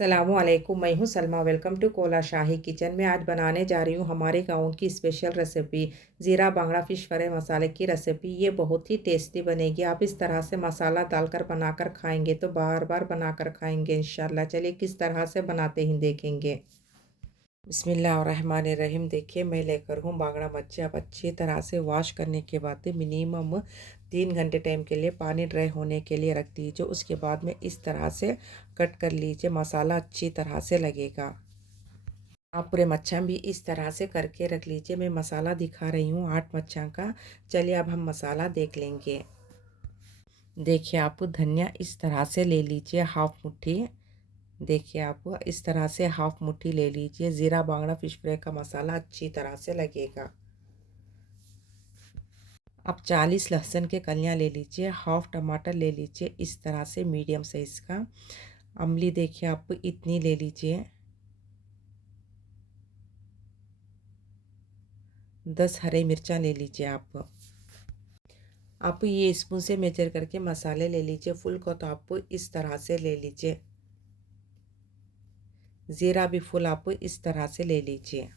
सलामुअलैकुम, मैं हूँ Salma. Welcome to कोला शाही किचन में। आज बनाने जा रही हूँ हमारे गाँव की स्पेशल रेसिपी ज़ीरा बांगड़ा फ़िश फ्राई मसाले की रेसिपी। ये बहुत ही टेस्टी बनेगी। आप इस तरह से मसाला डालकर बनाकर खाएंगे तो बार बार बनाकर खाएंगे इंशाल्लाह। चलिए किस तरह से बनाते ही देखेंगे। बिस्मिल्लाहिर्रहमानिर्रहीम। देखिए मैं लेकर हूँ बांगड़ा मच्छी। आप अच्छी तरह से वॉश करने के बाद मिनिमम 3 घंटे टाइम के लिए पानी ड्राई होने के लिए रख दीजिए। उसके बाद में इस तरह से कट कर लीजिए, मसाला अच्छी तरह से लगेगा। आप पूरे मच्छा भी इस तरह से करके रख लीजिए। मैं मसाला दिखा रही हूँ 8 मच्छा का। चलिए अब हम मसाला देख लेंगे। देखिए आप धनिया इस तरह से ले लीजिए, हाफ मुट्ठी। देखिए आप इस तरह से हाफ मुट्ठी ले लीजिए। ज़ीरा बांगड़ा फ़िश फ्राई का मसाला अच्छी तरह से लगेगा। आप 40 लहसुन के कलियां ले लीजिए। हाफ टमाटर ले लीजिए इस तरह से मीडियम साइज़ का। अमली देखिए आप इतनी ले लीजिए। 10 हरे मिर्चा ले लीजिए। आप ये स्पून से मेजर करके मसाले ले लीजिए। फुल को तो आप इस तरह से ले लीजिए। ज़ीरा भी फुल आप इस तरह से ले लीजिए।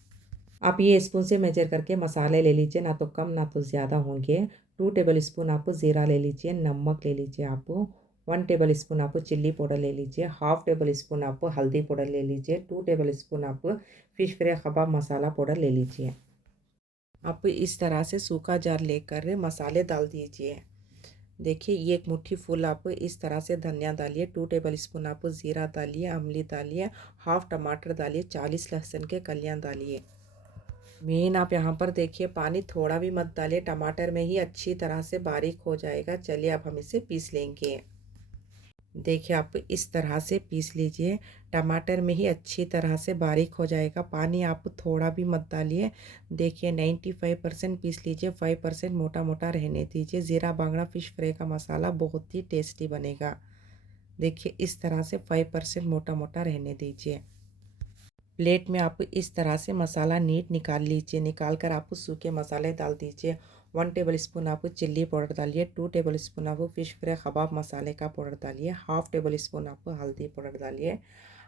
आप ये स्पून से मेजर करके मसाले ले लीजिए, ना तो कम ना तो ज़्यादा होंगे। 2 टेबल स्पून आप ज़ीरा ले लीजिए। नमक ले लीजिए आप। 1 टेबल स्पून आप चिल्ली पाउडर ले लीजिए। हाफ टेबल स्पून आप हल्दी पाउडर ले लीजिए। 2 टेबल स्पून आप फ़िश फ्राई कबाब मसाला पाउडर ले लीजिए। आप इस तरह से सूखा जार लेकर मसाले डाल दीजिए। देखिए ये एक मुट्ठी फुल आप इस तरह से धनिया डालिए। 2 टेबल स्पून आप ज़ीरा डालिए। अमली डालिए। हाफ टमाटर डालिए। 40 लहसुन के कलियां डालिए। मेन आप यहाँ पर देखिए पानी थोड़ा भी मत डालिए, टमाटर में ही अच्छी तरह से बारीक हो जाएगा। चलिए अब हम इसे पीस लेंगे। देखिए आप इस तरह से पीस लीजिए। टमाटर में ही अच्छी तरह से बारीक हो जाएगा। पानी आप थोड़ा भी मत डालिए। देखिए 95% पीस लीजिए, 5% मोटा मोटा रहने दीजिए। ज़ीरा बांगड़ा फ़िश फ्राई का मसाला बहुत ही टेस्टी बनेगा। देखिए इस तरह से 5% मोटा मोटा रहने दीजिए। प्लेट में आप इस तरह से मसाला नीट निकाल लीजिए। निकाल कर आप सूखे मसाले डाल दीजिए। 1 टेबल स्पून आप चिल्ली पाउडर डालिए। 2 टेबल स्पून आप फ़िश फ्राई कबाब मसाले का पाउडर डालिए। हाफ टेबल स्पून आप हल्दी पाउडर डालिए।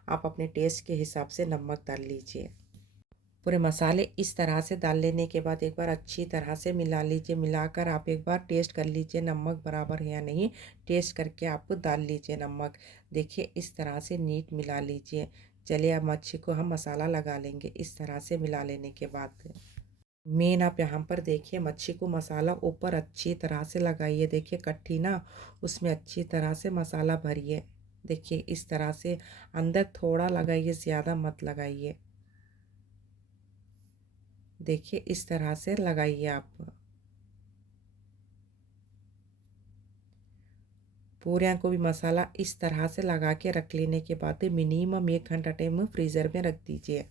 आप अपने टेस्ट के हिसाब से नमक डाल लीजिए। पूरे मसाले इस तरह से डाल लेने के बाद एक बार अच्छी तरह से मिला लीजिए। मिलाकर आप एक बार टेस्ट कर लीजिए नमक बराबर है या नहीं। टेस्ट करके आप डाल लीजिए नमक। देखिए इस तरह से नीट मिला लीजिए। चलिए अब मच्छी को हम मसाला लगा लेंगे। इस तरह से मिला लेने के बाद मेन आप यहाँ पर देखिए मच्छी को मसाला ऊपर अच्छी तरह से लगाइए। देखिए कट्ठी ना उसमें अच्छी तरह से मसाला भरिए। देखिए इस तरह से अंदर थोड़ा लगाइए, ज़्यादा मत लगाइए। देखिए इस तरह से लगाइए आप। पूरे को भी मसाला इस तरह से लगा के रख लेने के बाद मिनिमम 1 घंटा टाइम फ्रीज़र में रख दीजिए।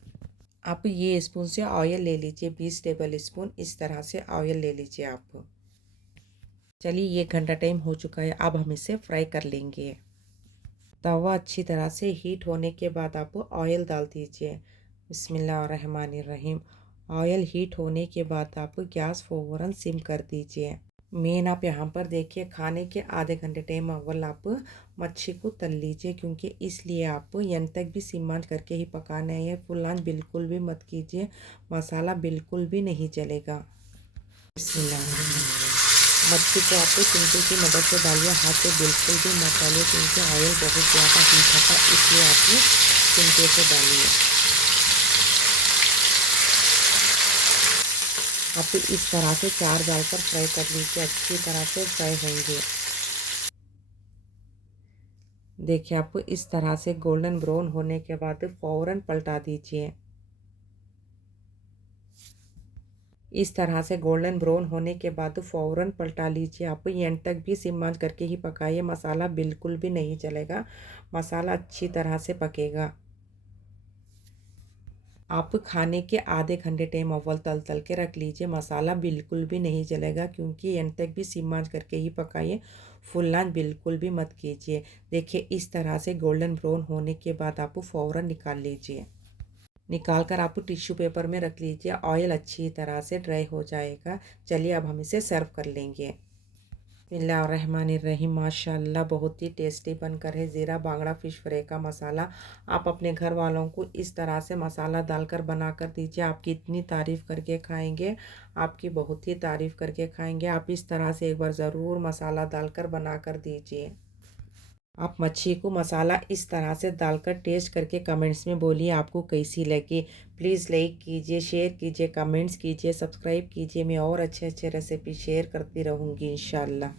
आप ये स्पून से ऑयल ले लीजिए। 20 टेबल स्पून इस तरह से ऑयल ले लीजिए आप। चलिए 1 घंटा टाइम हो चुका है। अब हम इसे फ्राई कर लेंगे। तवा अच्छी तरह से हीट होने के बाद आप ऑयल डाल दीजिए। बिस्मिल्लाहिर्रहमानिर्रहीम। ऑयल हीट होने के बाद आप गैस फ़ौरन सिम कर दीजिए। मेन आप यहाँ पर देखिए खाने के आधे घंटे टाइम अव्वल आप मच्छी को तल लीजिए, क्योंकि इसलिए आप एंड तक भी सिम आंच करके ही पकाना है। फुल आंच बिल्कुल भी मत कीजिए, मसाला बिल्कुल भी नहीं चलेगा। बिस्मिल्लाह। मच्छी को आप चिमटे की मदद से डालिए, हाथ से बिल्कुल भी मत डालिए, क्योंकि ऑयल बहुत ज़्यादा हीट होता है, इसलिए आप चिमटे से डालिए। आप इस तरह से 4 डालकर फ्राई कर लीजिए, अच्छी तरह से फ्राई होंगे। देखिए आप इस तरह से गोल्डन ब्राउन होने के बाद फ़ौरन पलटा दीजिए। इस तरह से गोल्डन ब्राउन होने के बाद फ़ौरन पलटा लीजिए। आप एंड तक भी सिम आंच करके ही पकाइए, मसाला बिल्कुल भी नहीं चलेगा, मसाला अच्छी तरह से पकेगा। आप खाने के आधे घंटे टाइम अव्वल तल तल के रख लीजिए, मसाला बिल्कुल भी नहीं जलेगा, क्योंकि एंड तक भी सिम आंच करके ही पकाइए, फुल आंच बिल्कुल भी मत कीजिए। देखिए इस तरह से गोल्डन ब्राउन होने के बाद आप फ़ौरन निकाल लीजिए। निकाल कर आप टिश्यू पेपर में रख लीजिए, ऑयल अच्छी तरह से ड्राई हो जाएगा। चलिए अब हम इसे सर्व कर लेंगे। बिस्मिल्लाहिर्रहमानिर्रहीम। माशाल्लाह बहुत ही टेस्टी बनकर है ज़ीरा बांगड़ा फ़िश फ्राई का मसाला। आप अपने घर वालों को इस तरह से मसाला डालकर बना कर दीजिए, आपकी इतनी तारीफ़ करके खाएंगे, आपकी बहुत ही तारीफ़ करके खाएंगे। आप इस तरह से एक बार ज़रूर मसाला डालकर बना कर दीजिए। आप मच्छी को मसाला इस तरह से डालकर टेस्ट करके कमेंट्स में बोलिए आपको कैसी लगी। प्लीज़ लाइक कीजिए, शेयर कीजिए, कमेंट्स कीजिए, सब्सक्राइब कीजिए। मैं और अच्छे अच्छे रेसिपी शेयर करती रहूँगी इंशाल्लाह।